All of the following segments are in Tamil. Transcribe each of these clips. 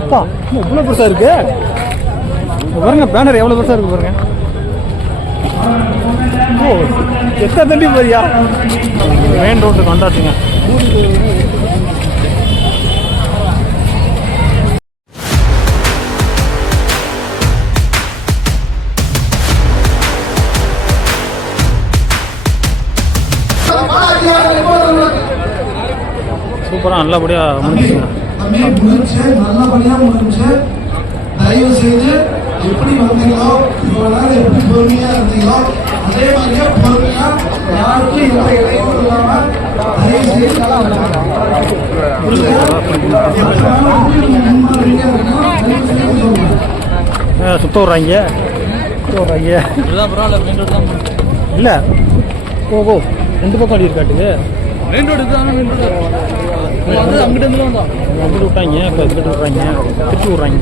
அப்பா இவ்வளோ பெருசாக இருக்கு பாருங்க. பேனர் எவ்வளோ பெருசாக இருக்கு பாருங்க. ஓ எத்தனை தண்டி போறியா? மெயின் ரோட்டுக்கு வந்தாச்சுங்க. சூப்பராக நல்லபடியாக முடிஞ்சுங்க. நல்லபடியாக முடிஞ்சு. தயவு செய்து எப்படி வந்தீங்களோ இவ்வளவு நேரம் எப்படி பொறுமையா இருந்தீங்களோ அதே மாதிரியே பொறுமையா யாருக்கும் எந்த இடையூறு இல்லாம தயவு செய்து சுத்த விட்றாங்க. இல்லை ஓஹோ ரெண்டு பக்கம் அடி இருக்காட்டுக்கு. மெயின் ரோடு அங்கிட்டு அங்கிட்டு விட்டாங்க. இப்போ இதுக்கிட்ட விட்றாங்க, திருச்சி விட்றாங்க.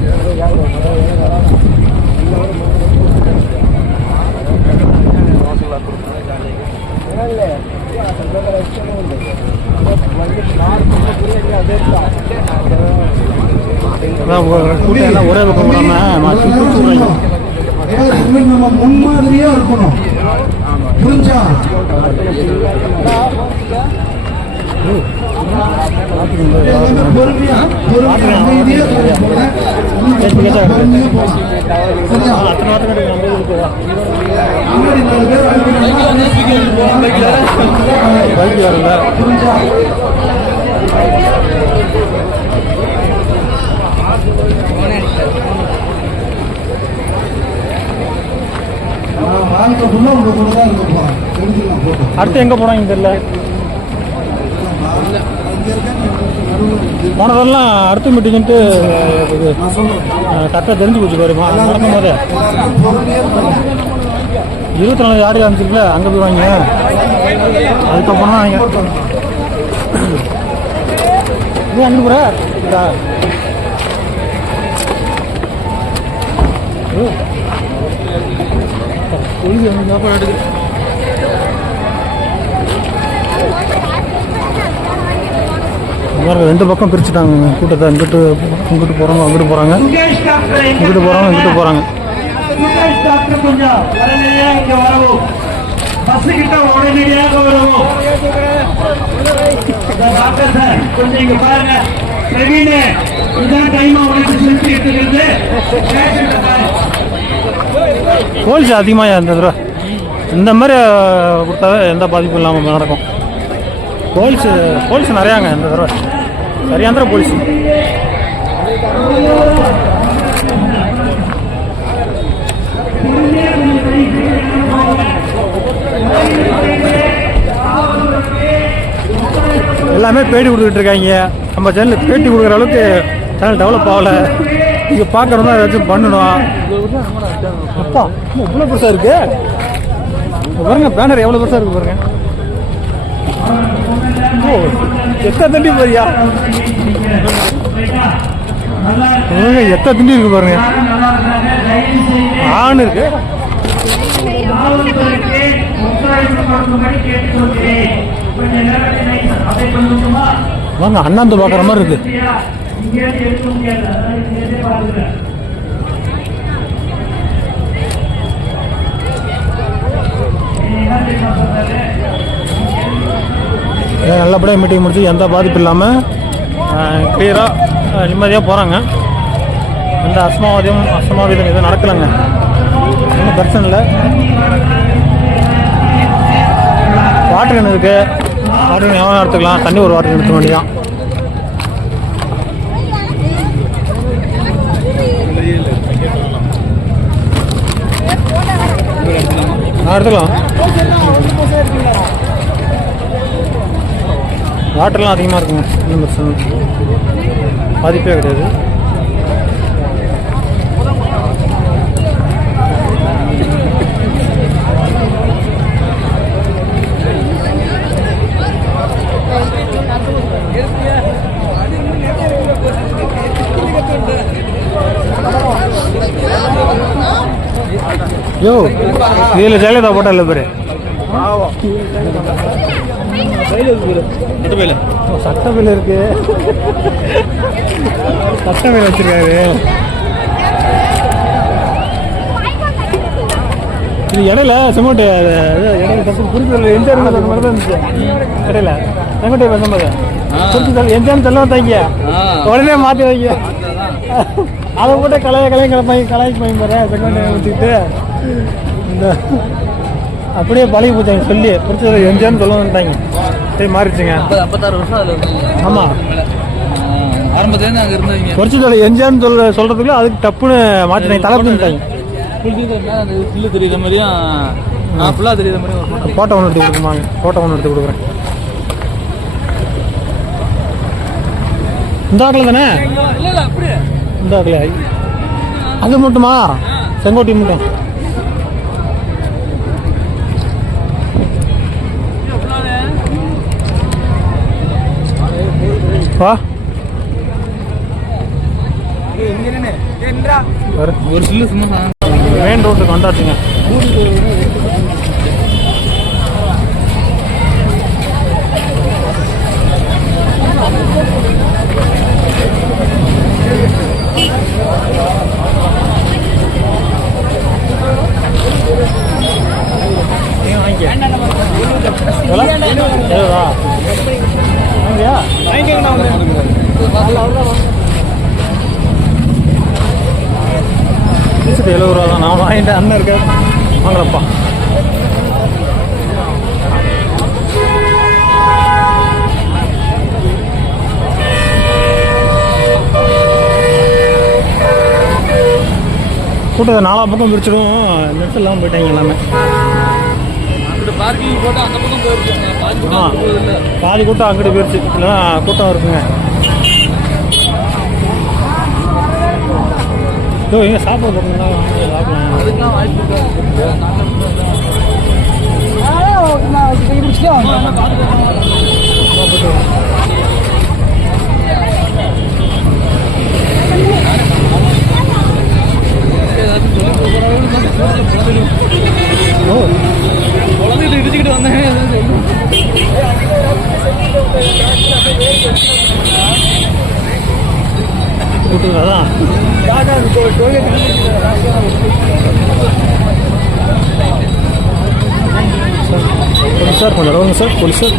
கூட்டம் ஒரே பக்கம் விடாம விட்றாங்க. நம்ம முன்மாதிரியா இருக்கணும். புரிஞ்சா? அடுத்து எங்க போறாங்க தெரியல. போனதெல்லாம் அடுத்த மீட்டிங்ட்டு கரெக்டாக தெரிஞ்சு போச்சு பாருமா. நடக்கும் போது 24 யாரு காமிச்சிருக்கல அங்கே போயிடுவாங்க. அதுக்கப்புறம் தான் அங்கே அங்கே போகிற சாப்பாடு எடுக்கு. ரெண்டு பக்கம் பிரிச்சுட்டாங்க கூட்டத்தை. இங்கிட்டு போகிறாங்க, அங்கிட்டு போகிறாங்க, இங்கிட்டு போகிறாங்க, இங்கிட்டு போகிறாங்க. போலீஸ் அதிகமாக இருந்தது. இந்த மாதிரி கொடுத்தாவே எந்த பாதிப்பும் இல்லாமல் நடக்கும். போலீஸ் நிறையாங்க இந்த தடவை. சரியாந்திர போலீஸ். எல்லாமே பேட்டி கொடுத்துட்டு இருக்காங்க. நம்ம சேனல் பேட்டி கொடுக்குற அளவுக்கு சேனல் டெவலப் ஆகலை. நீங்கள் பார்க்கணும் தான் ஏதாச்சும் பண்ணணும். அப்பா இவ்வளோ பெருசாக இருக்கு பாருங்க. பேனர் எவ்வளோ பெருசாக இருக்கு பாருங்க. ஓ எத்தனை தண்டி போறியா? எத்தனை தண்டி இருக்கு பாருங்க. ஆண் இருக்கு. வாங்க அண்ணாந்து பார்க்குற மாதிரி இருக்கு. நல்லபடியாக மீட்டிங் முடிச்சு எந்த பாதிப்பு இல்லாமல் கிளியராக நிம்மதியாக போகிறாங்க. எந்த அசம்பாவிதம் எதுவும் நடக்கலைங்க. ஒன்றும் பிரச்சனை இல்லை. வாட்டர் கேன் இருக்குது. வாட்டர் கேன் எவ்வளோ எடுத்துக்கலாம். தண்ணி ஒரு வாட்டர் கேன் எடுத்துக்க வேண்டியதான். எடுத்துக்கலாம். வாட்டர்லாம் அதிகமாக இருக்குங்க. ஒன்றும் பிரச்சனை பாதிப்பே கிடையாது. யோ இதில் ஜெயலலிதா போட்டா இல்லை பேர் சட்டப்பையில் இருக்கு. சட்டப்பையில் வச்சிருக்காரு. இது இடையில செங்கோட்டை இடையில குறிப்பிட்ட எம்ஜிஆர் சொன்ன மாதிரி தான் இருந்துச்சு. இடையில செங்கோட்டை பேசும்போது குறிப்பிட்ட எம்ஜிஆர் சொல்ல வைங்க, உடனே மாற்றி வைங்க. அதை கூட கலாய்க்கு வாங்கி பாரு. செங்கோட்டை ஊற்றிட்டு இந்த அப்படியே பழகி போச்சாங்க சொல்லி குறிச்சது எம்ஜிஆர்னு சொல்ல வந்துட்டாங்க. சரி மாறிடுச்சுங்க. 56 வருஷம் அதில் இருந்தாங்க. ஆமாம், ஆரம்பத்துலேருந்து அங்கே இருந்தவங்க. குறிச்சி எம்ஜிஆர்னு சொல்கிறதுக்குள்ள அதுக்கு டப்புன்னு மாற்றினாங்க, தலைப்புட்டாங்க. அந்த சில்லு தெரியுற மாதிரியும் ஃபுல்லாக தெரியுற மாதிரியும் ஃபோட்டோ ஒன்று எடுத்து கொடுக்குமாங்க. ஃபோட்டோ ஒன்று எடுத்து கொடுக்குறேன். இந்த ஆக்கில் தானே? இல்லை அப்படியே இந்த ஆக்கில் அது மட்டுமா? செங்கோட்டை மட்டும் வா. ஒரு சில்லு சும்மா மெயின் ரோட்டுக்கு வந்தாச்சுங்க. பீஸுக்கு 70 ரூபா தான். நான் வாங்கிட்டேன். அண்ணன் இருக்க வாங்கலப்பா. கூட்டத்தை 4 பக்கம் பிரிச்சிடும். நெட் இல்லாமல் போயிட்டாங்க எல்லாமே. பார்க்கிங் போட்டு அந்த பக்கம் போயிருக்காங்க. பாதி கூட்டம் அங்கிட்டு போயிடுச்சு. இல்லைன்னா கூட்டம் இருக்குங்க. ஐயோ, எங்கே சாப்பிட போகிறீங்களா? அதுக்கெல்லாம் வாய்ப்பு குழந்தைகிட்ட இடிச்சுக்கிட்டு வந்தேன். அதான் சார் கொஞ்சம் வருவாங்க சார். போலீஸ் சார்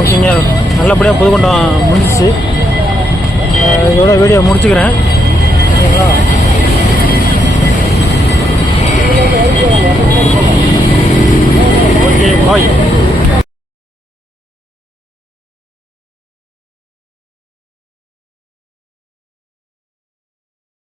ஓகேங்க. நல்லபடியாக புதுக்கோட்டம் முடிஞ்சிச்சு. இதோட வீடியோ முடிச்சுக்கிறேன்.